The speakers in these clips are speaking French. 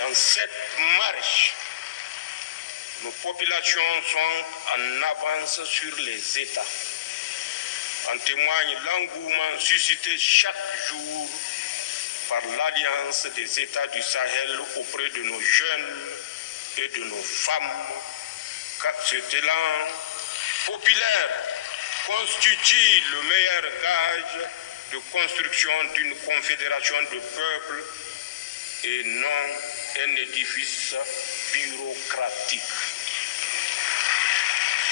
Dans cette marche, nos populations sont en avance sur les États. En témoigne l'engouement suscité chaque jour par l'Alliance des États du Sahel auprès de nos jeunes et de nos femmes, car cet élan populaire constitue le meilleur gage de construction d'une confédération de peuples et non un édifice bureaucratique.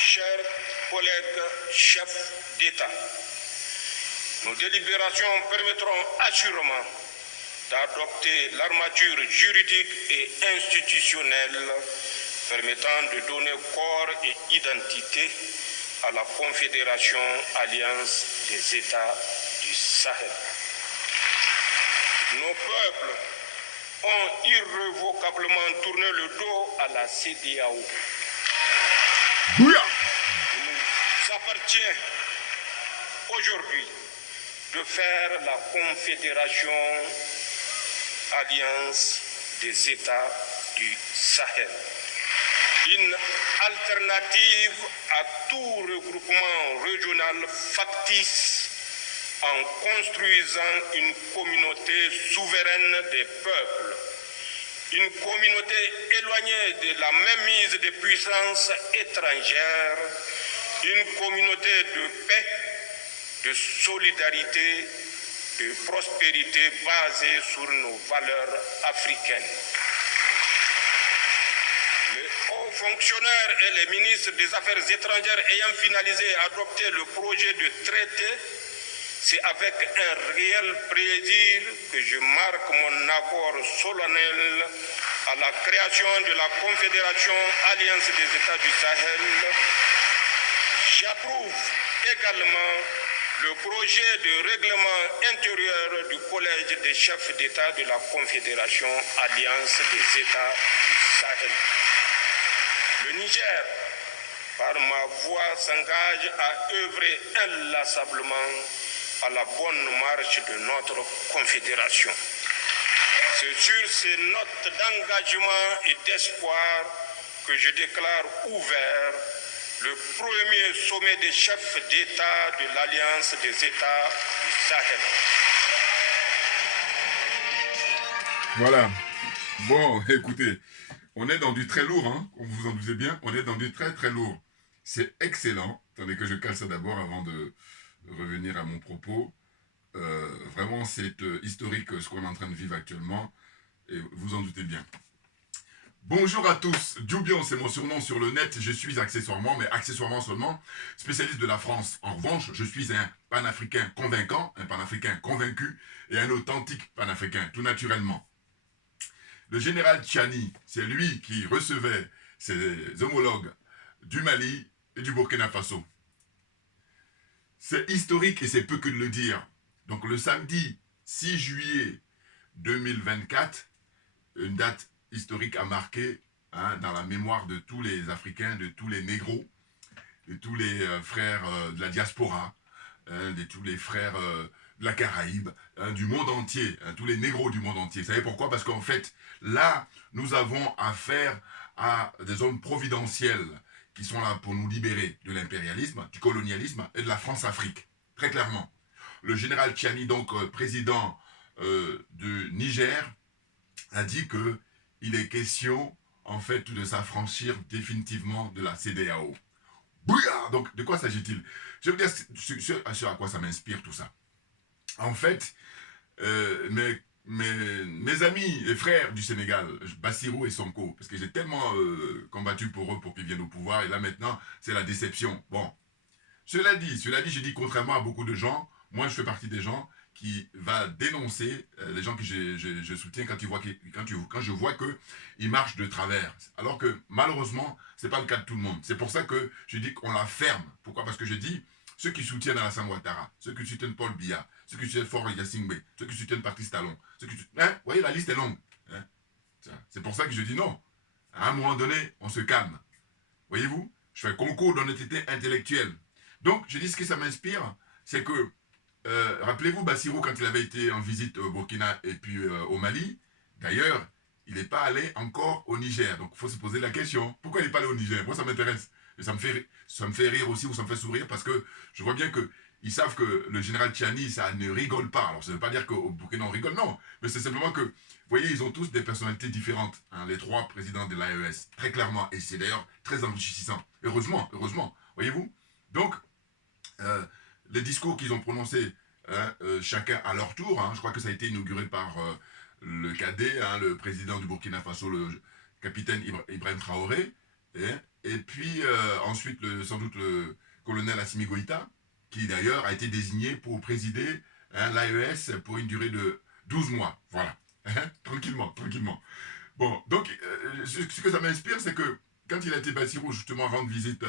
Chers collègues chefs d'État, nos délibérations permettront assurément d'adopter l'armature juridique et institutionnelle permettant de donner corps et identité à la Confédération Alliance des États du Sahel. Nos peuples ont irrévocablement tourné le dos à la CEDEAO. Il nous appartient aujourd'hui de faire la Confédération Alliance des États du Sahel. Une alternative à tout regroupement régional factice en construisant une communauté souveraine des peuples, une communauté éloignée de la mainmise des puissances étrangères, une communauté de paix, de solidarité, de prospérité basée sur nos valeurs africaines. Les hauts fonctionnaires et les ministres des Affaires étrangères ayant finalisé et adopté le projet de traité, c'est avec un réel plaisir que je marque mon accord solennel à la création de la Confédération Alliance des États du Sahel. J'approuve également le projet de règlement intérieur du Collège des chefs d'État de la Confédération Alliance des États du Sahel. Le Niger, par ma voix, s'engage à œuvrer inlassablement à la bonne marche de notre confédération. C'est sur ces notes d'engagement et d'espoir que je déclare ouvert le premier sommet des chefs d'État de l'Alliance des États du Sahel. Voilà. Bon, écoutez, on est dans du très lourd, hein, comme vous en doutez bien, on est dans du très très lourd. C'est excellent. Attendez que je cale ça d'abord avant de revenir à mon propos. Vraiment, c'est historique ce qu'on est en train de vivre actuellement, et vous en doutez bien. Bonjour à tous, Djoubion c'est mon surnom sur le net, je suis accessoirement, mais accessoirement seulement, spécialiste de la France. En revanche, je suis un panafricain convaincant, un panafricain convaincu et un authentique panafricain, tout naturellement. Le général Tchani, c'est lui qui recevait ses homologues du Mali et du Burkina Faso. C'est historique et c'est peu que de le dire. Donc le samedi 6 juillet 2024, une date historique à marquer dans la mémoire de tous les Africains, de tous les négros, de tous les frères de la diaspora, de tous les frères de la Caraïbe, du monde entier, tous les négros du monde entier. Vous savez pourquoi? Parce qu'en fait, là, nous avons affaire à des hommes providentiels qui sont là pour nous libérer de l'impérialisme, du colonialisme et de la France-Afrique, très clairement. Le général Tchani, donc président du Niger, a dit qu'il est question, en fait, de s'affranchir définitivement de la CEDEAO. Bouillard! Donc, de quoi s'agit-il? Je vais vous dire sur à quoi ça m'inspire tout ça. En fait, mes amis et frères du Sénégal, Bassirou et Sonko, parce que j'ai tellement combattu pour eux pour qu'ils viennent au pouvoir, et là maintenant, c'est la déception. Bon, cela dit, je dis contrairement à beaucoup de gens, moi je fais partie des gens qui va dénoncer les gens que je soutiens quand je vois qu'ils marchent de travers. Alors que malheureusement, ce n'est pas le cas de tout le monde. C'est pour ça que je dis qu'on la ferme. Pourquoi? Parce que je dis, ceux qui soutiennent Alassane Ouattara, ceux qui soutiennent Paul Biya, ceux qui soutiennent Faure Yassingbe, ceux qui soutiennent Patrice Talon, ceux qui soutiennent... Vous voyez, la liste est longue. Hein? C'est pour ça que je dis non. À un moment donné, on se calme. Voyez-vous, je fais concours d'honnêteté intellectuelle. Donc, je dis ce que ça m'inspire, c'est que rappelez-vous Bassirou quand il avait été en visite au Burkina et puis au Mali. D'ailleurs, il n'est pas allé encore au Niger. Donc, il faut se poser la question. Pourquoi il n'est pas allé au Niger? Moi, ça m'intéresse. Et ça me fait rire aussi, ou ça me fait sourire, parce que je vois bien qu'ils savent que le général Tchiani, ça ne rigole pas. Alors, ça ne veut pas dire qu'au Burkina, on rigole, non. Mais c'est simplement que, vous voyez, ils ont tous des personnalités différentes, hein, les 3 présidents de l'AES, très clairement. Et c'est d'ailleurs très enrichissant. Heureusement, voyez-vous. Donc, les discours qu'ils ont prononcés, hein, chacun à leur tour, hein, je crois que ça a été inauguré par le cadet, hein, le président du Burkina Faso, le capitaine Ibrahim Traoré, et puis ensuite sans doute le colonel Assimi Goïta, qui d'ailleurs a été désigné pour présider, hein, l'AES pour une durée de 12 mois. Voilà. Tranquillement. Bon, donc ce que ça m'inspire, c'est que quand il a été Bassirou justement rendre visite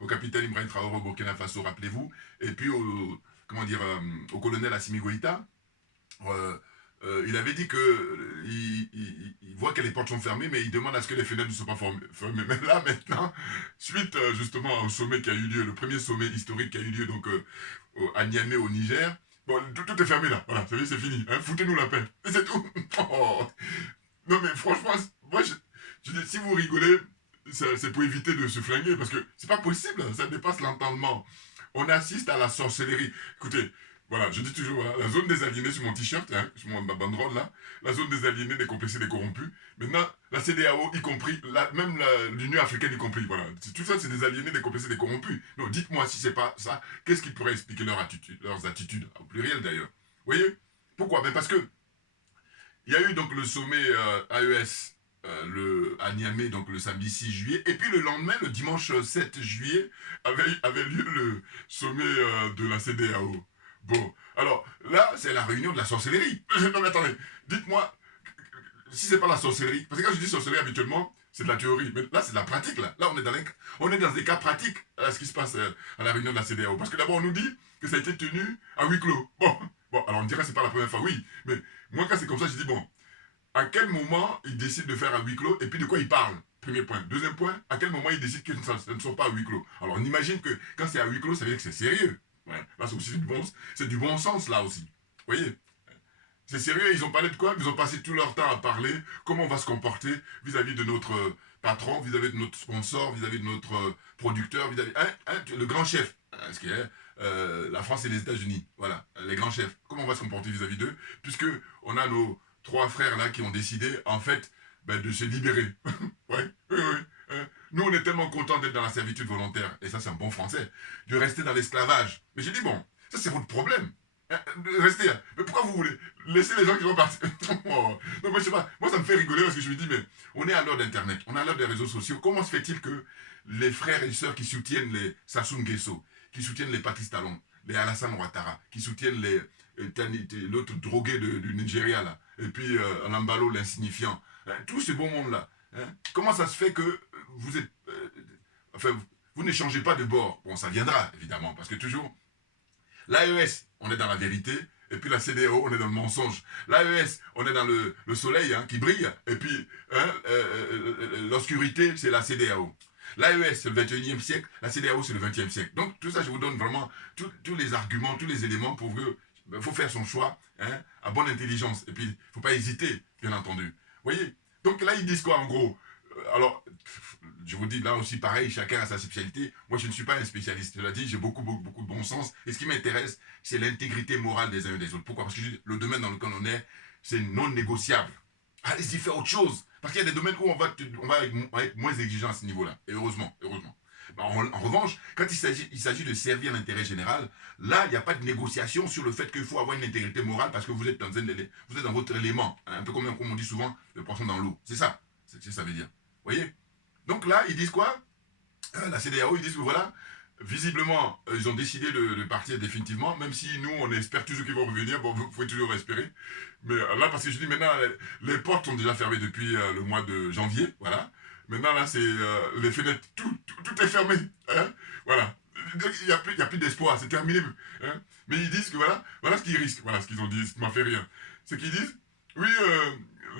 au capitaine Ibrahim Traoré au Burkina Faso, rappelez-vous, et puis au colonel Assimi Goïta, il avait dit que il voit que les portes sont fermées, mais il demande à ce que les fenêtres ne soient pas fermées. Mais là, maintenant, suite justement au sommet qui a eu lieu, le premier sommet historique qui a eu lieu donc à Niamey au Niger, bon, tout est fermé là. Voilà, c'est fini. Hein, foutez-nous la paix. Et c'est tout. Oh. Non mais franchement, moi je dis, si vous rigolez, c'est pour éviter de se flinguer, parce que c'est pas possible, ça dépasse l'entendement. On assiste à la sorcellerie. Écoutez, voilà, je dis toujours, voilà, la zone des aliénés sur mon t-shirt, hein, sur ma banderole là, la zone des aliénés, des complexés, des corrompus. Maintenant, la CEDEAO y compris, même l'Union africaine y compris, voilà. Tout ça, c'est des aliénés, des complexés, des corrompus. Donc dites-moi si c'est pas ça, qu'est-ce qui pourrait expliquer leurs attitudes, au pluriel d'ailleurs. Vous voyez? Pourquoi? Ben parce que il y a eu donc le sommet AES à Niamey, donc le samedi 6 juillet, et puis le lendemain, le dimanche 7 juillet, avait lieu le sommet de la CEDEAO. Bon, alors là, c'est la réunion de la sorcellerie. Non mais attendez, dites-moi, si c'est pas la sorcellerie, parce que quand je dis sorcellerie habituellement, c'est de la théorie, mais là c'est de la pratique, là. Là on est dans des cas pratiques à ce qui se passe à la réunion de la CEDEAO. Parce que d'abord on nous dit que ça a été tenu à huis clos. Bon, alors on dirait que c'est pas la première fois, oui, mais moi quand c'est comme ça, je dis bon, à quel moment ils décident de faire à huis clos et puis de quoi ils parlent? Premier point. Deuxième point, à quel moment ils décident que ce ne sont pas à huis clos? Alors on imagine que quand c'est à huis clos, ça veut dire que c'est sérieux. Ouais. Là c'est aussi du bon sens là aussi. Vous voyez? C'est sérieux, ils ont parlé de quoi? Ils ont passé tout leur temps à parler comment on va se comporter vis-à-vis de notre patron, vis-à-vis de notre sponsor, vis-à-vis de notre producteur, vis-à-vis... le grand chef, ce qui est la France et les États-Unis, voilà, les grands chefs. Comment on va se comporter vis-à-vis d'eux? Puisque on a nos 3 frères là qui ont décidé, en fait, de se libérer. Ouais, oui. Nous, on est tellement contents d'être dans la servitude volontaire, et ça c'est un bon français, de rester dans l'esclavage. Mais j'ai dit, bon, ça c'est votre problème. Restez. Mais pourquoi vous voulez laisser les gens qui vont partir? Non, moi je sais pas. Moi ça me fait rigoler parce que je me dis, mais on est à l'heure d'Internet, on est à l'heure des réseaux sociaux. Comment se fait-il que les frères et sœurs qui soutiennent les Sassou Nguesso, qui soutiennent les Patrice Talon, les Alassane Ouattara, qui soutiennent l'autre drogué du Nigeria là, et puis Lambalo l'insignifiant, hein, tout ce beau monde là, hein, comment ça se fait que vous êtes. Vous ne changez pas de bord? Bon, ça viendra évidemment, parce que toujours. L'AES, on est dans la vérité, et puis la CEDEAO, on est dans le mensonge. L'AES, on est dans le soleil hein, qui brille, et puis l'obscurité, c'est la CEDEAO. L'AES, c'est le 21e siècle, la CEDEAO, c'est le 20e siècle. Donc, tout ça, je vous donne vraiment tous les arguments, tous les éléments pour que il faut faire son choix hein, à bonne intelligence. Et puis, il ne faut pas hésiter, bien entendu. Vous voyez? Donc là, ils disent quoi, en gros? Alors, je vous dis là aussi pareil, chacun a sa spécialité. Moi, je ne suis pas un spécialiste. Je l'ai dit, j'ai beaucoup de bon sens. Et ce qui m'intéresse, c'est l'intégrité morale des uns et des autres. Pourquoi? Parce que le domaine dans lequel on est, c'est non négociable. Allez-y, faire autre chose. Parce qu'il y a des domaines où on va être moins exigeant à ce niveau-là. Et heureusement. En revanche, quand il s'agit de servir l'intérêt général, là, il n'y a pas de négociation sur le fait qu'il faut avoir une intégrité morale parce que vous êtes dans votre élément. Un peu comme on dit souvent, le poisson dans l'eau. C'est ça. C'est ce que ça veut dire. Vous voyez? Donc là, ils disent quoi? La CEDEAO, ils disent que voilà, visiblement, ils ont décidé de partir définitivement, même si nous, on espère toujours qu'ils vont revenir. Bon, vous pouvez toujours espérer. Mais là, parce que je dis maintenant, les portes sont déjà fermées depuis le mois de janvier, voilà. Maintenant, là, c'est les fenêtres, tout est fermé. Hein, voilà. Il n'y a plus d'espoir, c'est terminé. Hein. Mais ils disent que voilà ce qu'ils risquent. Voilà ce qu'ils ont dit, ce qui m'a fait rire. C'est qu'ils disent, oui,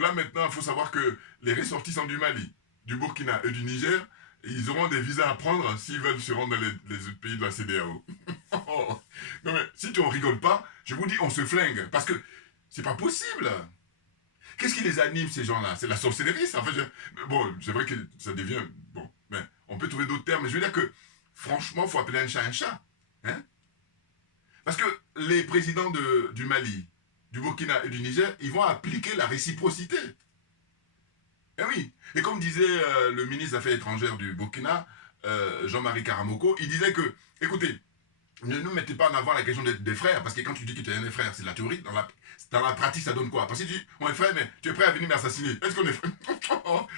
là maintenant, il faut savoir que les ressortissants du Mali, du Burkina et du Niger, ils auront des visas à prendre s'ils veulent se rendre dans les pays de la CEDEAO. Non mais, si on rigole pas, je vous dis, on se flingue. Parce que c'est pas possible. Qu'est-ce qui les anime, ces gens-là? C'est la sorcellerie, ça. Enfin, bon, c'est vrai que ça devient... Bon, mais on peut trouver d'autres termes, mais je veux dire que, franchement, il faut appeler un chat un chat. Hein? Parce que les présidents du Mali, du Burkina et du Niger, ils vont appliquer la réciprocité. Eh oui. Et comme disait le ministre des Affaires étrangères du Burkina, Jean-Marie Karamoko, il disait que, écoutez, ne nous mettez pas en avant la question des frères, parce que quand tu dis que tu es un des frères, c'est de la théorie, dans la pratique, ça donne quoi? Parce que tu dis, on est frère, mais tu es prêt à venir m'assassiner. Est-ce qu'on est frère?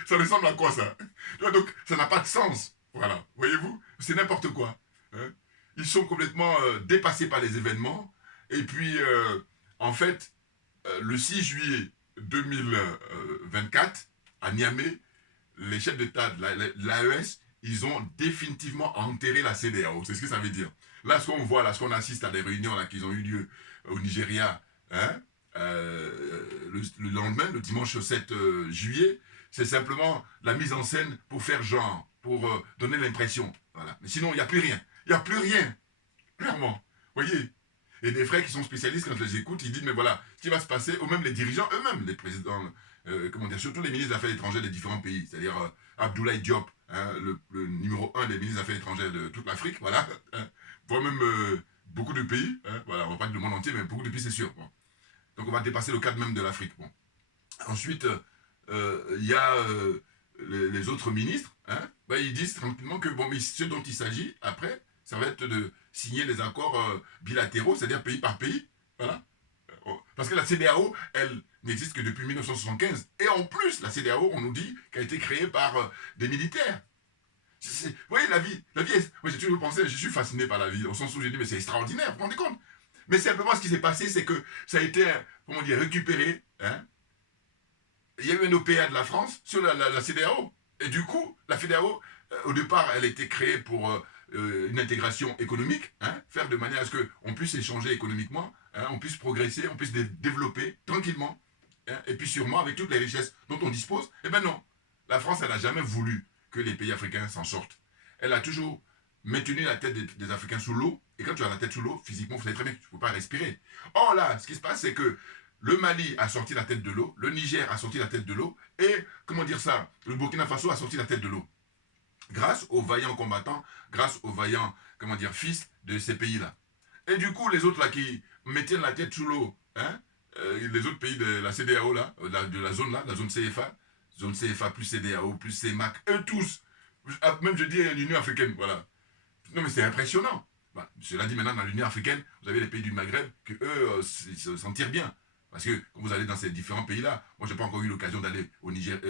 Ça ressemble à quoi, ça? Donc, ça n'a pas de sens. Voilà. Voyez-vous? C'est n'importe quoi. Hein? Ils sont complètement dépassés par les événements. Et puis, en fait, le 6 juillet 2024, à Niamey, les chefs d'État de l'AES, ils ont définitivement enterré la CEDEAO. C'est ce que ça veut dire. Là, ce qu'on voit, là, ce qu'on assiste à des réunions là, qui ont eu lieu au Nigeria, hein, le lendemain, le dimanche 7 juillet, c'est simplement la mise en scène pour faire genre, pour donner l'impression. Voilà. Mais sinon, il n'y a plus rien. Il n'y a plus rien. Clairement. Voyez. Et des frères qui sont spécialistes, quand je les écoute, ils disent, mais voilà, ce qui va se passer, ou même les dirigeants eux-mêmes, les présidents, comment dire, surtout les ministres des Affaires étrangères des différents pays, c'est-à-dire Abdoulaye Diop, hein, le numéro 1 des ministres des Affaires étrangères de toute l'Afrique, voilà, hein, voire même beaucoup de pays, hein, voilà, on va pas dire le monde entier, mais beaucoup de pays, c'est sûr. Bon. Donc on va dépasser le cadre même de l'Afrique. Bon. Ensuite, il y a les autres ministres, hein, ben, ils disent tranquillement que bon, mais ce dont il s'agit, après, ça va être de signer les accords bilatéraux, c'est-à-dire pays par pays. Voilà. Parce que la CEDEAO, elle n'existe que depuis 1975. Et en plus, la CEDEAO, on nous dit qu'elle a été créée par des militaires. Vous voyez, la vie est... Moi, j'ai toujours pensé, je suis fasciné par la vie, au sens où j'ai dit, mais c'est extraordinaire, vous vous rendez compte? Mais simplement, ce qui s'est passé, c'est que ça a été, comment dire, récupéré. Hein? Il y a eu un OPA de la France sur la CEDEAO. Et du coup, la CEDEAO, au départ, elle a été créée pour une intégration économique, hein, faire de manière à ce qu'on puisse échanger économiquement, hein, on puisse progresser, on puisse développer tranquillement, hein, et puis sûrement avec toutes les richesses dont on dispose. Eh bien non, la France, elle n'a jamais voulu que les pays africains s'en sortent. Elle a toujours maintenu la tête des Africains sous l'eau, et quand tu as la tête sous l'eau, physiquement, vous savez très bien que tu ne peux pas respirer. Or là, ce qui se passe, c'est que le Mali a sorti la tête de l'eau, le Niger a sorti la tête de l'eau, et, comment dire ça, le Burkina Faso a sorti la tête de l'eau. Grâce aux vaillants combattants, grâce aux vaillants, comment dire, fils de ces pays-là. Et du coup, les autres là qui mettaient la tête sous l'eau, hein, les autres pays de la CEDEAO là, de la zone là, la zone CFA plus CEDEAO plus CEMAC, eux tous, même je dis l'Union africaine, voilà. Non mais c'est impressionnant. Bah, cela dit maintenant, dans l'Union africaine, vous avez les pays du Maghreb qui eux s'en tirent bien. Parce que quand vous allez dans ces différents pays-là, moi j'ai pas encore eu l'occasion d'aller au Niger,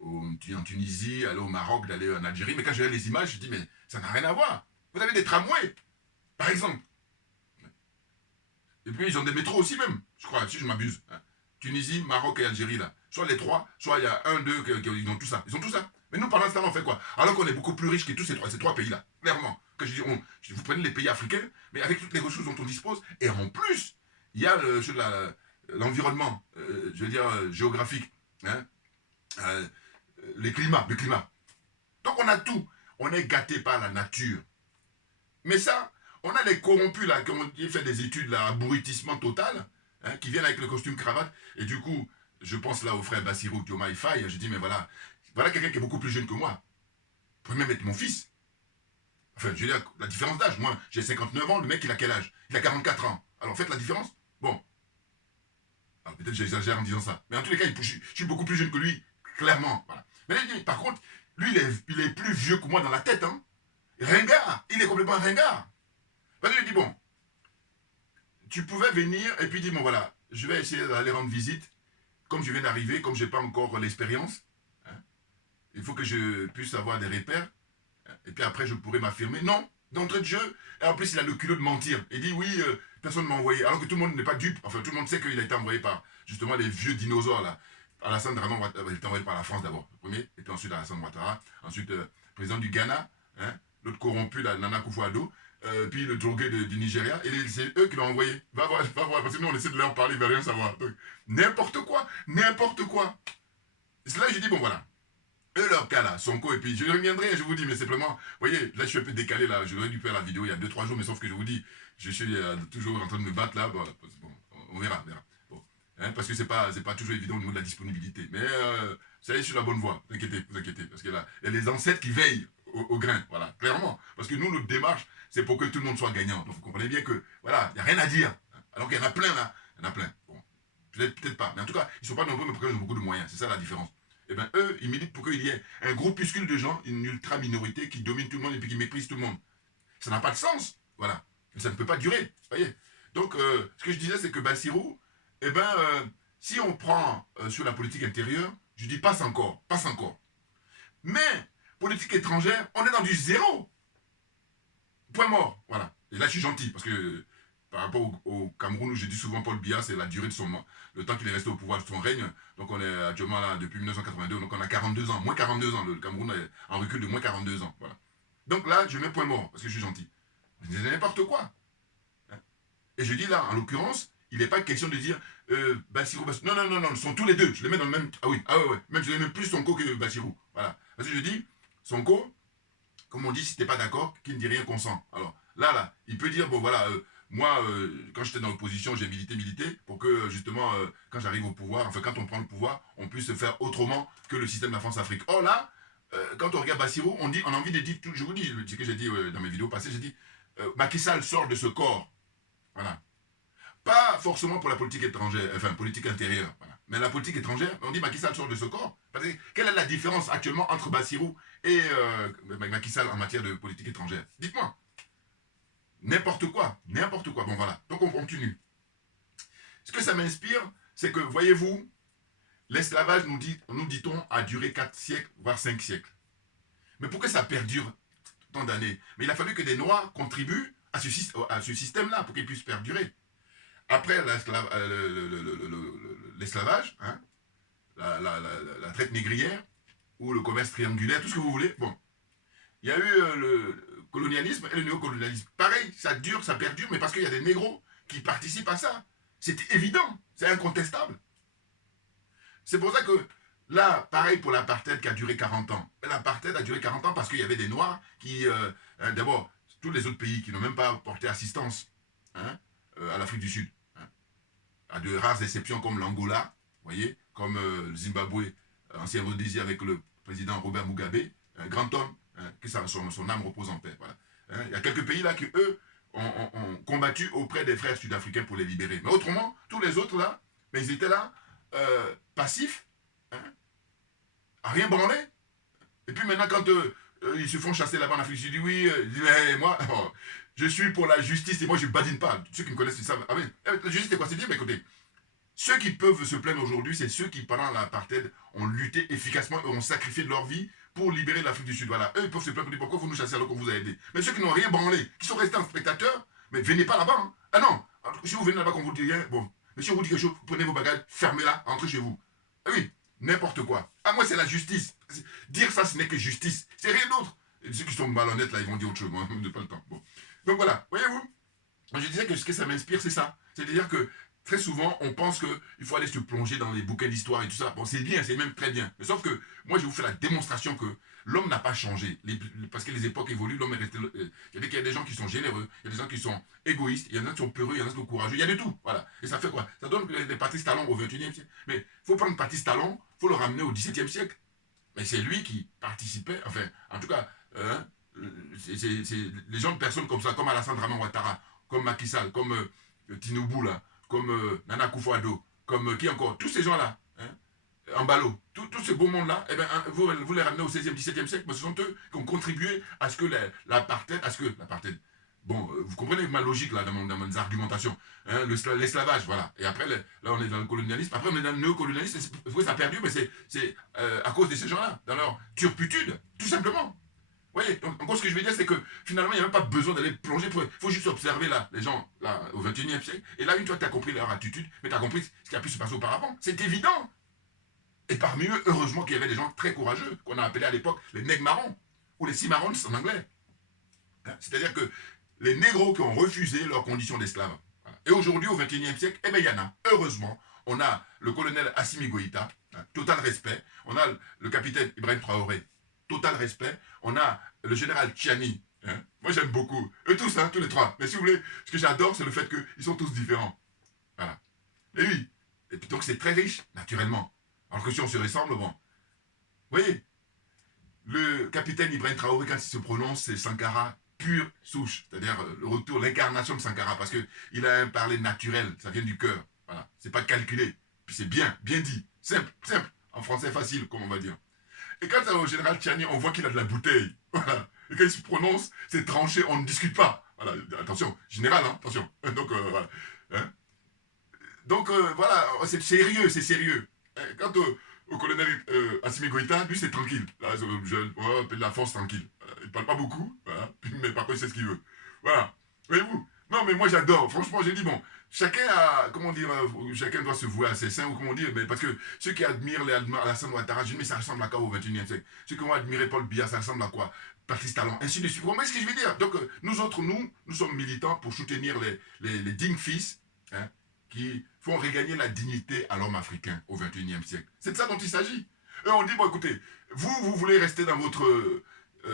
en Tunisie, aller au Maroc, d'aller en Algérie, mais quand je regarde les images, je dis mais ça n'a rien à voir. Vous avez des tramways, par exemple. Et puis ils ont des métros aussi même, je crois, si je m'abuse. Hein. Tunisie, Maroc et Algérie là. Soit les trois, soit il y a un, deux, ils ont tout ça. Ils ont tout ça. Mais nous, pendant ce temps, on fait quoi? Alors qu'on est beaucoup plus riches que tous ces trois pays-là. Clairement. Que je dis, vous prenez les pays africains, mais avec toutes les ressources dont on dispose, et en plus, il y a l'environnement, je veux dire, géographique. Hein, le climat. Donc on a tout. On est gâté par la nature. Mais ça, on a les corrompus là, comme on dit, fait des études là, abrutissement total, hein, qui viennent avec le costume cravate. Et du coup, je pense là au frère Bassirou Diomaye Faye, je dis mais voilà quelqu'un qui est beaucoup plus jeune que moi. Vous pouvez même être mon fils. Enfin, je veux dire, la différence d'âge. Moi, j'ai 59 ans, le mec il a quel âge? Il a 44 ans. Alors faites la différence. Bon. Alors peut-être j'exagère en disant ça. Mais en tous les cas, je suis beaucoup plus jeune que lui, clairement. Voilà. Mais par contre, lui, il est plus vieux que moi dans la tête. Hein. Ringard. Il est complètement ringard. Parce que je dis, bon, tu pouvais venir et puis dire, bon voilà, je vais essayer d'aller rendre visite. Comme je viens d'arriver, comme je n'ai pas encore l'expérience, hein, il faut que je puisse avoir des repères. Hein, et puis après, je pourrais m'affirmer. Non, d'entrée de jeu. Et en plus, il a le culot de mentir. Il dit, oui, personne ne m'a envoyé. Alors que tout le monde n'est pas dupe. Enfin, tout le monde sait qu'il a été envoyé par, justement, les vieux dinosaures, là. Alassane Draman Ouattara, il a été envoyé par la France d'abord, le premier. Et puis ensuite, Alassane Ouattara. Ensuite, président du Ghana. Hein, l'autre corrompu, là, Nana Akufo-Addo. Puis le drogué du Nigeria. Et c'est eux qui l'ont envoyé. Va voir. Parce que nous, on essaie de leur parler, ils ne veulent rien savoir. Donc, n'importe quoi. C'est là que je dis, bon, voilà. Eux, leur cas là, Sonko, et puis je reviendrai, je vous dis, mais simplement, vous voyez, là je suis un peu décalé, là, j'aurais dû faire la vidéo il y a 2-3 jours, mais sauf que je vous dis, je suis toujours en train de me battre là, bon, on verra. Bon. hein, parce que c'est pas toujours évident au niveau de la disponibilité. Mais ça y est sur la bonne voie, vous inquiétez, parce qu'il y a les ancêtres qui veillent au grain, voilà, clairement. Parce que nous, notre démarche, c'est pour que tout le monde soit gagnant. Donc vous comprenez bien que, voilà, il n'y a rien à dire. Alors qu'il y en a plein là, il y en a plein. Bon, peut-être pas, mais en tout cas, ils ne sont pas nombreux, mais pourquoi ils ont beaucoup de moyens, c'est ça la différence. Eh bien, eux, ils militent pour qu'il y ait un groupuscule de gens, une ultra-minorité qui domine tout le monde et puis qui méprise tout le monde. Ça n'a pas de sens, voilà. Et ça ne peut pas durer, vous voyez. Donc, ce que je disais, c'est que Bassirou, eh ben, si on prend sur la politique intérieure, je dis passe encore. Mais, politique étrangère, on est dans du zéro. Point mort, voilà. Et là, je suis gentil, parce que par rapport au Cameroun, où j'ai dit souvent Paul Biya, c'est la durée de le temps qu'il est resté au pouvoir de son règne. Donc, on est actuellement là depuis 1982, donc on a 42 ans, moins 42 ans. Le Cameroun est en recul de moins 42 ans, voilà. Donc là, je mets point mort, parce que je suis gentil. C'est n'importe quoi. Et je dis là, en l'occurrence, il n'est pas question de dire Bassirou. Non, ils sont tous les deux. Je les mets dans le même. Ah oui, ouais. Même je les mets plus Sonko que Bassirou. Voilà. Parce que je dis, Sonko, comme on dit, si t'es pas d'accord, qui ne dit rien consent. Alors là, il peut dire, bon voilà, moi, quand j'étais dans l'opposition, j'ai milité pour que justement, quand j'arrive au pouvoir, enfin quand on prend le pouvoir, on puisse se faire autrement que le système de la France-Afrique. Or là, quand on regarde Bassirou, on a envie de dire, je vous dis, ce que j'ai dit dans mes vidéos passées, j'ai dit, Macky Sall sort de ce corps. Voilà. Pas forcément pour la politique étrangère, enfin politique intérieure. Voilà. Mais la politique étrangère, on dit Macky Sall sort de ce corps. Parce que, quelle est la différence actuellement entre Bassirou et Macky Sall en matière de politique étrangère? Dites-moi. N'importe quoi. Bon voilà. Donc on continue. Ce que ça m'inspire, c'est que, voyez-vous, l'esclavage, nous dit-on, a duré 4 siècles, voire 5 siècles. Mais pourquoi ça perdure tant d'années? Mais il a fallu que des Noirs contribuent à ce système-là pour qu'il puisse perdurer. Après l'esclavage, hein, la traite négrière, ou le commerce triangulaire, tout ce que vous voulez, bon, il y a eu le colonialisme et le néocolonialisme. Pareil, ça dure, ça perdure, mais parce qu'il y a des négros qui participent à ça. C'est évident, c'est incontestable. C'est pour ça que, là, pareil pour l'apartheid qui a duré 40 ans. L'apartheid a duré 40 ans parce qu'il y avait des Noirs qui, d'abord, tous les autres pays qui n'ont même pas porté assistance, hein, à l'Afrique du Sud, hein, à de rares exceptions comme l'Angola, voyez, comme le Zimbabwe, ancien Rhodésie avec le président Robert Mugabe, un grand homme, hein, que son âme repose en paix. Voilà. Hein, il y a quelques pays là qui, eux, ont combattu auprès des frères sud-africains pour les libérer. Mais autrement, tous les autres là, mais ils étaient là, passifs, hein, à rien branler. Et puis maintenant, quand ils se font chasser là-bas en Afrique, je dis oui, moi, oh, je suis pour la justice et moi je ne badine pas. Ceux qui me connaissent, ils savent. Ah oui, la justice c'est quoi? C'est bien, mais écoutez, ceux qui peuvent se plaindre aujourd'hui, c'est ceux qui, pendant l'apartheid, ont lutté efficacement et ont sacrifié de leur vie pour libérer l'Afrique du Sud. Voilà, eux ils peuvent se plaindre, dire pourquoi vous nous chassez alors qu'on vous a aidé. Mais ceux qui n'ont rien branlé, qui sont restés en spectateur, mais venez pas là-bas. Hein. Ah non, si vous venez là-bas qu'on vous dit rien, bon, mais si on vous dit quelque chose, prenez vos bagages, fermez-la, entrez chez vous. Ah oui, n'importe quoi. Ah moi c'est la justice. Dire ça ce n'est que justice, c'est rien d'autre. Et ceux qui sont malhonnêtes là, ils vont dire autre chose, moi, je n'ai pas le temps. Bon. Donc voilà, voyez-vous, je disais que ce que ça m'inspire, c'est ça. C'est-à-dire que très souvent, on pense qu'il faut aller se plonger dans les bouquins d'histoire et tout ça. Bon, c'est bien, c'est même très bien. Mais sauf que moi, je vous fais la démonstration que l'homme n'a pas changé. Parce que les époques évoluent, l'homme est resté... Il y a des gens qui sont généreux, il y a des gens qui sont égoïstes, il y en a qui sont peureux, il y en a qui sont courageux, il y a de tout. Voilà. Et ça fait quoi? Ça donne des Patrice Talon au XXIe siècle. Mais il faut prendre Patrice Talon, il faut le ramener au XVIIe siècle. Mais c'est lui qui participait, enfin, en tout cas, c'est les gens de personnes comme ça, comme Alassane Draman Ouattara, comme Macky Sall, comme Tinubu, là, comme Nana Akufo-Addo, comme qui encore, tous ces gens-là, hein, Ambalo, tous ces beaux mondes-là, eh ben, vous les ramenez au 16e, 17e siècle, mais ce sont eux qui ont contribué à ce que l'apartheid, bon, vous comprenez ma logique là dans mes argumentations, hein, l'esclavage, voilà, et après, là on est dans le colonialisme, après on est dans le néocolonialisme, ça a perdu, mais c'est à cause de ces gens-là, dans leur turpitude, tout simplement. Vous voyez, donc en gros ce que je veux dire c'est que finalement il n'y a même pas besoin d'aller plonger, il faut juste observer là, les gens là, au 21e siècle, et là une fois que tu as compris leur attitude, mais tu as compris ce qui a pu se passer auparavant, c'est évident. Et parmi eux, heureusement qu'il y avait des gens très courageux, qu'on a appelés à l'époque les nègres marrons, ou les cimarrons en anglais. Hein, c'est-à-dire que les négros qui ont refusé leurs conditions d'esclaves. Voilà. Et aujourd'hui, au 21e siècle, eh bien il y en a, heureusement, on a le colonel Assimi Goïta, hein, total respect, on a le capitaine Ibrahim Traoré, total respect. On a le général Tchiani. Hein. Moi, j'aime beaucoup. Eux tous, hein, tous les trois. Mais si vous voulez, ce que j'adore, c'est le fait qu'ils sont tous différents. Voilà. Et oui. Et puis, donc c'est très riche, naturellement. Alors que si on se ressemble, bon. Vous voyez, le capitaine Ibrahim Traoré, quand il se prononce, c'est Sankara pure souche. C'est-à-dire le retour, l'incarnation de Sankara. Parce qu'il a un parler naturel, ça vient du cœur. Voilà, c'est pas calculé. Puis c'est bien, bien dit. Simple, simple. En français facile, comme on va dire. Et quant au général Tchiani, on voit qu'il a de la bouteille. Voilà. Et quand il se prononce, c'est tranché, on ne discute pas. Voilà, attention, général, hein, attention. Donc, voilà. Hein. Donc, voilà, c'est sérieux, c'est sérieux. Quant au colonel Assimi Goïta, lui, c'est tranquille. Là, jeune, la force tranquille. Voilà. Il ne parle pas beaucoup, voilà. Mais par contre, il sait ce qu'il veut. Voilà. Voyez-vous? Non, mais moi, j'adore. Franchement, j'ai dit, bon, chacun a, comment dire, chacun doit se vouer à ses seins, ou comment dire, mais parce que ceux qui admirent Alassane Ouattara, je dis, mais ça ressemble à quoi au 21e siècle? Ceux qui vont admirer Paul Biya, ça ressemble à quoi? Patrice Talon, ainsi de suite. Vous comprenez ce que je veux dire? Donc, nous autres, nous sommes militants pour soutenir les dignes fils, hein, qui font regagner la dignité à l'homme africain au 21e siècle. C'est de ça dont il s'agit. Et on dit, bon, écoutez, vous voulez rester dans votre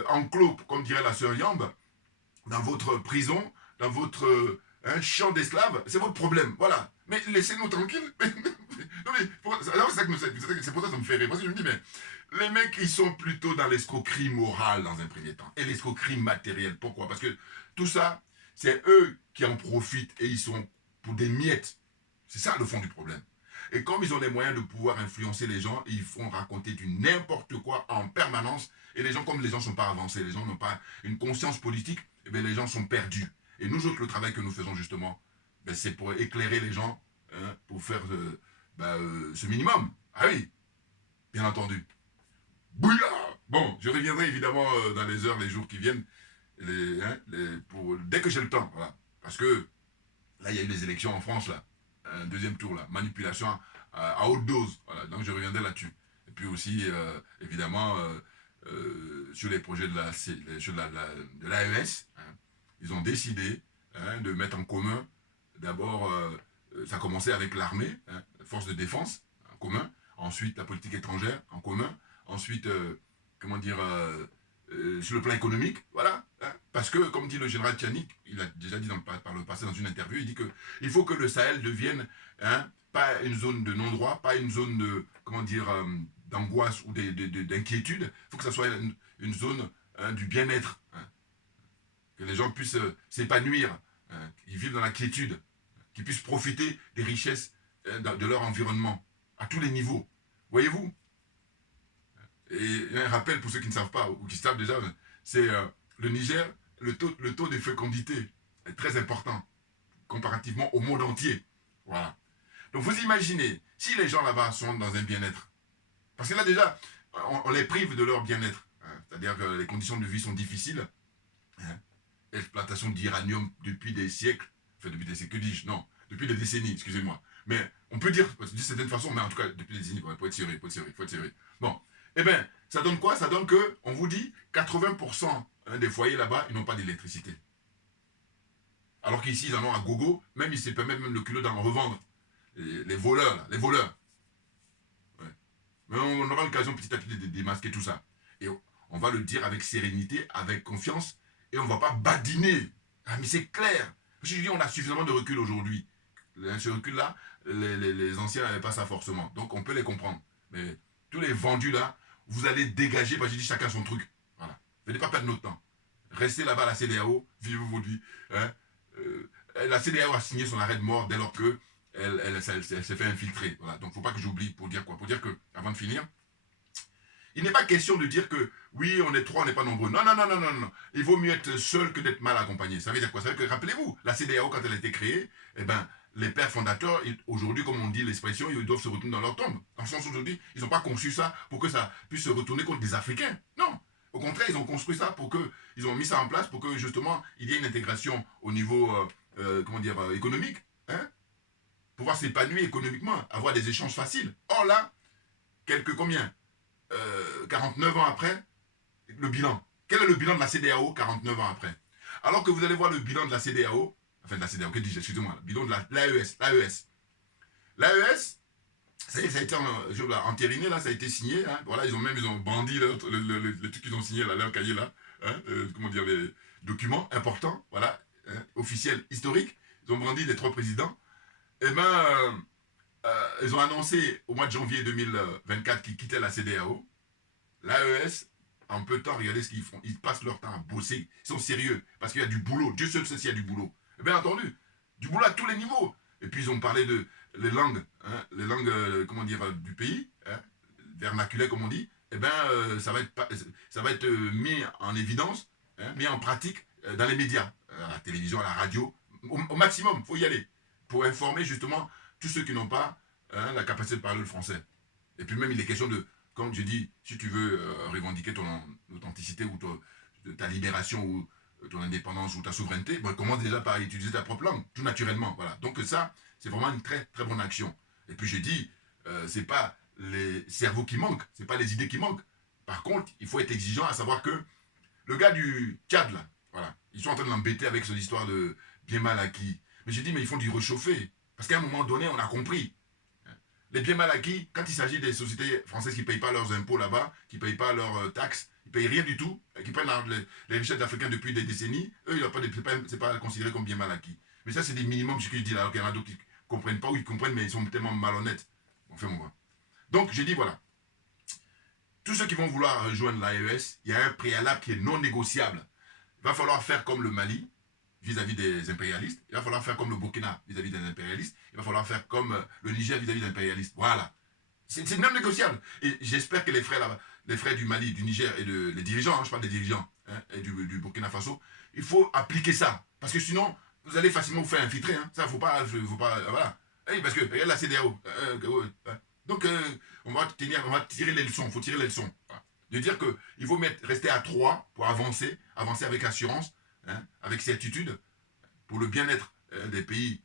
enclos, comme dirait la sœur Yambe, dans votre prison, dans votre champ d'esclaves, c'est votre problème. Voilà. Mais laissez-nous tranquilles. Non, mais c'est pour ça que ça me fait rire. Parce que je me dis, mais les mecs, ils sont plutôt dans l'escroquerie morale dans un premier temps. Et l'escroquerie matérielle. Pourquoi? Parce que tout ça, c'est eux qui en profitent et ils sont pour des miettes. C'est ça le fond du problème. Et comme ils ont les moyens de pouvoir influencer les gens, ils font raconter du n'importe quoi en permanence. Et les gens, comme les gens ne sont pas avancés, les gens n'ont pas une conscience politique, eh bien, les gens sont perdus. Et nous autres, le travail que nous faisons justement, ben, c'est pour éclairer les gens, hein, pour faire ce minimum. Ah oui, bien entendu. Bouilla. Bon, je reviendrai évidemment dans les heures, les jours qui viennent, dès que j'ai le temps. Voilà. Parce que là, il y a eu les élections en France, là. Un deuxième tour, là. Manipulation à haute dose. Voilà. Donc, je reviendrai là-dessus. Et puis aussi, évidemment, sur les projets de l'AES, hein, ils ont décidé de mettre en commun, d'abord, ça a commencé avec l'armée, hein, force de défense en commun, ensuite la politique étrangère en commun, ensuite, comment dire, sur le plan économique, voilà, hein, parce que, comme dit le général Tchiani, il a déjà dit par le passé dans une interview, il dit qu'il faut que le Sahel devienne, hein, pas une zone de non-droit, pas une zone de, comment dire, d'angoisse ou d'inquiétude, il faut que ça soit une zone, hein, du bien-être, hein, que les gens puissent s'épanouir, hein, qu'ils vivent dans la quiétude, qu'ils puissent profiter des richesses de leur environnement, à tous les niveaux. Voyez-vous? Et un rappel pour ceux qui ne savent pas, ou qui savent déjà, c'est le Niger, le taux de fécondité est très important, comparativement au monde entier. Voilà. Donc vous imaginez, si les gens là-bas sont dans un bien-être, parce que là déjà, on les prive de leur bien-être, hein, c'est-à-dire que les conditions de vie sont difficiles, hein, exploitation d'uranium depuis des siècles, enfin depuis des siècles, que dis-je? Non, depuis des décennies, excusez-moi. Mais on peut dire, d'une certaine façon, mais en tout cas depuis des décennies, il faut être sérieux, il faut être sérieux. Bon, eh bien, ça donne quoi? Ça donne que, on vous dit, 80% des foyers là-bas, ils n'ont pas d'électricité. Alors qu'ici, ils en ont à gogo, même ils se permettent même le culot d'en revendre. Les voleurs, là, les voleurs. Ouais. Mais on aura l'occasion petit à petit de démasquer tout ça. Et on va le dire avec sérénité, avec confiance, et on ne va pas badiner. Ah, mais c'est clair. Je dis, on a suffisamment de recul aujourd'hui. Ce recul-là, les anciens n'avaient pas ça forcément. Donc on peut les comprendre. Mais tous les vendus là, vous allez dégager, parce que je dis chacun son truc. Voilà. Venez pas perdre notre temps. Restez là-bas à la CEDEAO, vivez votre vie. Hein. La CEDEAO a signé son arrêt de mort dès lors que elle s'est fait infiltrer. Voilà. Donc faut pas que j'oublie pour dire quoi? Pour dire que, avant de finir, il n'est pas question de dire que oui, on est trois, on n'est pas nombreux. Non, non, non, non, non, non. Il vaut mieux être seul que d'être mal accompagné. Ça veut dire quoi? Ça veut dire que, rappelez-vous, la CEDEAO, quand elle a été créée, eh ben, les pères fondateurs, aujourd'hui, comme on dit l'expression, ils doivent se retourner dans leur tombe. Dans le sens où aujourd'hui, ils n'ont pas conçu ça pour que ça puisse se retourner contre des Africains. Non. Au contraire, ils ont construit ça pour que, ils ont mis ça en place pour que, justement, il y ait une intégration au niveau, comment dire, économique. Hein? Pouvoir s'épanouir économiquement, avoir des échanges faciles. Or là, combien 49 ans après, le bilan. Quel est le bilan de la CEDEAO 49 ans après? Alors que vous allez voir le bilan de la CEDEAO, enfin de la CEDEAO, que dis-je, excusez-moi, le bilan de l'AES. L'AES, ça y est, ça a été entériné, là, ça a été signé. Hein, voilà, ils ont brandi le truc qu'ils ont signé, là, leur cahier, là. Hein, comment dire, les documents importants, voilà, hein, officiels, historiques. Ils ont brandi les trois présidents. Eh bien, ils ont annoncé au mois de janvier 2024 qu'ils quittaient la CEDEAO. L'AES, en peu de temps, regardez ce qu'ils font. Ils passent leur temps à bosser. Ils sont sérieux parce qu'il y a du boulot. Dieu seul sait s'il y a du boulot. Et bien entendu, du boulot à tous les niveaux. Et puis ils ont parlé de les langues comment dire, du pays, vernaculaires comme on dit. Eh bien, ça va être mis en évidence, mis en pratique dans les médias, à la télévision, à la radio. Au maximum, il faut y aller pour informer justement tous ceux qui n'ont pas la capacité de parler le français. Et puis même, il est question de, comme je dis, si tu veux revendiquer ton authenticité ou ta libération ou ton indépendance ou ta souveraineté, bon, commence déjà par utiliser ta propre langue, tout naturellement. Voilà. Donc ça, c'est vraiment une très très bonne action. Et puis j'ai dit, c'est pas les cerveaux qui manquent, c'est pas les idées qui manquent. Par contre, il faut être exigeant à savoir que le gars du Tchad, là, voilà, ils sont en train de l'embêter avec cette histoire de bien mal acquis. Mais j'ai dit, mais ils font du réchauffé. Parce qu'à un moment donné, on a compris. Les biens mal acquis, quand il s'agit des sociétés françaises qui ne payent pas leurs impôts là-bas, qui ne payent pas leurs taxes, qui ne payent rien du tout, qui prennent les richesses africains depuis des décennies, eux, ce n'est pas considéré comme bien mal acquis. Mais ça, c'est des minimums, ce que je dis là. Alors qu'il y en a d'autres qui ne comprennent pas ou ils comprennent, mais ils sont tellement malhonnêtes. Enfin, bon. Donc, j'ai dit, voilà. Tous ceux qui vont vouloir rejoindre l'AES, il y a un préalable qui est non négociable. Il va falloir faire comme le Mali, vis-à-vis des impérialistes. Il va falloir faire comme le Burkina vis-à-vis des impérialistes. Il va falloir faire comme le Niger vis-à-vis des impérialistes. Voilà. C'est non négociable. Et j'espère que les frères du Mali, du Niger et les dirigeants, je parle des dirigeants, et du Burkina Faso, il faut appliquer ça. Parce que sinon, vous allez facilement vous faire infiltrer. Ça, faut pas voilà. Parce que, regarde la CEDEAO. Donc, on va tirer les leçons. Il faut tirer les leçons. Voilà. De dire qu'il faut rester à 3 pour avancer avec assurance, avec certitude, pour le bien-être des pays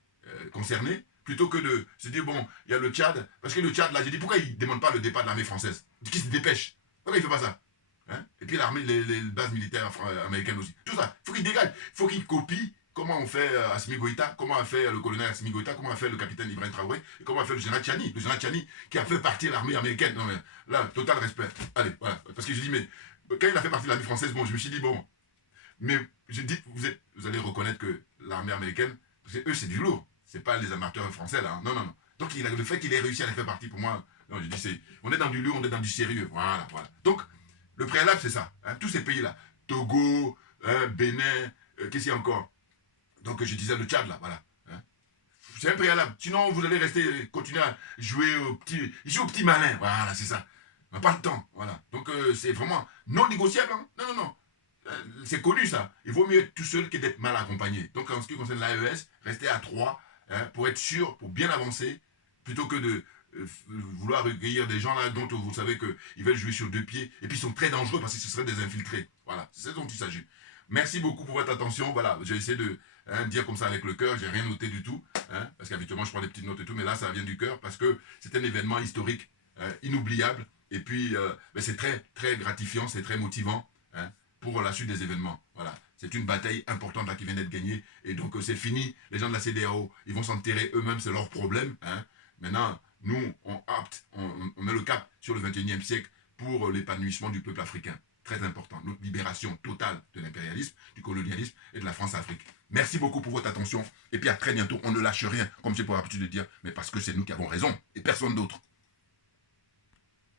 concernés, plutôt que de se dire, bon, il y a le Tchad, parce que le Tchad, là, j'ai dit, pourquoi il ne demande pas le départ de l'armée française? Qui se dépêche? Pourquoi il ne fait pas ça? Et puis l'armée, les bases militaires américaines aussi. Tout ça, il faut qu'il dégage, il faut qu'il copie comment on fait Assimi Goïta, comment a fait le colonel Assimi Goïta, comment a fait le capitaine Ibrahim Traoré, et comment a fait le général Tchani qui a fait partie de l'armée américaine. Non, mais là, total respect. Allez, voilà. Parce que je dis, mais quand il a fait partie de l'armée française, bon, je me suis dit, bon, mais je dis, vous allez reconnaître que l'armée américaine, parce que eux, c'est du lourd. C'est pas les amateurs français, là. Non. Donc, le fait qu'il ait réussi à les faire partie, pour moi, non, je dis, on est dans du lourd, on est dans du sérieux. Voilà. Donc, le préalable, c'est ça. Tous ces pays-là. Togo, Bénin, qu'est-ce qu'il y a encore? Donc, je disais le Tchad, là, voilà. C'est un préalable. Sinon, vous allez continuer à jouer au petit malin. Voilà, c'est ça. On n'a pas le temps. Voilà. Donc, c'est vraiment non négociable. Non. C'est connu ça. Il vaut mieux être tout seul que d'être mal accompagné. Donc en ce qui concerne l'AES, restez à 3 pour être sûr, pour bien avancer, plutôt que de vouloir recueillir des gens là dont vous savez qu'ils veulent jouer sur 2 pieds et puis ils sont très dangereux parce que ce seraient des infiltrés. Voilà, c'est ce dont il s'agit. Merci beaucoup pour votre attention. Voilà, j'ai essayé de dire comme ça avec le cœur, j'ai rien noté du tout, parce qu'habituellement je prends des petites notes et tout, mais là ça vient du cœur parce que c'est un événement historique inoubliable et puis c'est très très gratifiant, c'est très motivant. Pour la suite des événements. Voilà. C'est une bataille importante là qui vient d'être gagnée. Et donc c'est fini. Les gens de la CEDEAO, ils vont s'enterrer eux-mêmes, c'est leur problème. Maintenant, nous, on met le cap sur le 21e siècle pour l'épanouissement du peuple africain. Très important. Notre libération totale de l'impérialisme, du colonialisme et de la France-Afrique. Merci beaucoup pour votre attention. Et puis à très bientôt. On ne lâche rien, comme j'ai pour l'habitude de dire, mais parce que c'est nous qui avons raison et personne d'autre.